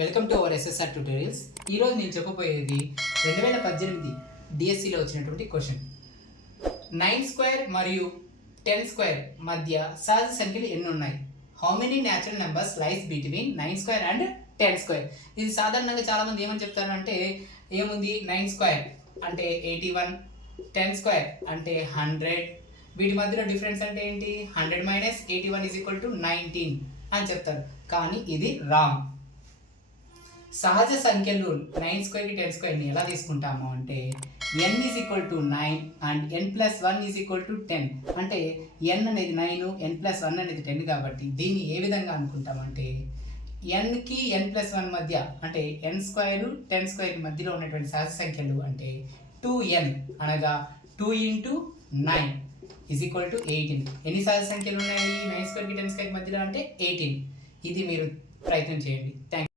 Welcome to our SSR tutorials. ఈరోజు నేను చెప్పబోయేది 2018 డిఎస్సిలో వచ్చినటువంటి క్వశ్చన్. 9² మరియు 10² మధ్య సహజ సంఖ్యలు ఎన్ని ఉన్నాయి? How many natural numbers lies between 9² and 10²? ఇది సాధారణంగా చాలామంది ఏమని చెప్తారు అంటే, ఏముంది 9² అంటే 81, 10² అంటే 100. వీటి మధ్యలో డిఫరెన్స్ అంటే ఏంటి? 100 - 81 = 19 అని చెప్తారు. కానీ ఇది రాంగ్. సహజ సంఖ్యలు 9² 10² ఎలా తీసుకుంటాము అంటే, n = 9 అండ్ n+1 = 10. అంటే n అనేది 9, n+1 అనేది 10 కాబట్టి దీన్ని ఏ విధంగా అనుకుంటామంటే, nకి n+1 మధ్య అంటే n² 10² మధ్యలో ఉన్నటువంటి సహజ సంఖ్యలు అంటే 2n అనగా 2 × 9 = 18. ఎన్ని సహజ సంఖ్యలు ఉన్నాయి 9² 10² మధ్యలో అంటే 18. ఇది మీరు ప్రయత్నం చేయండి. Thank you.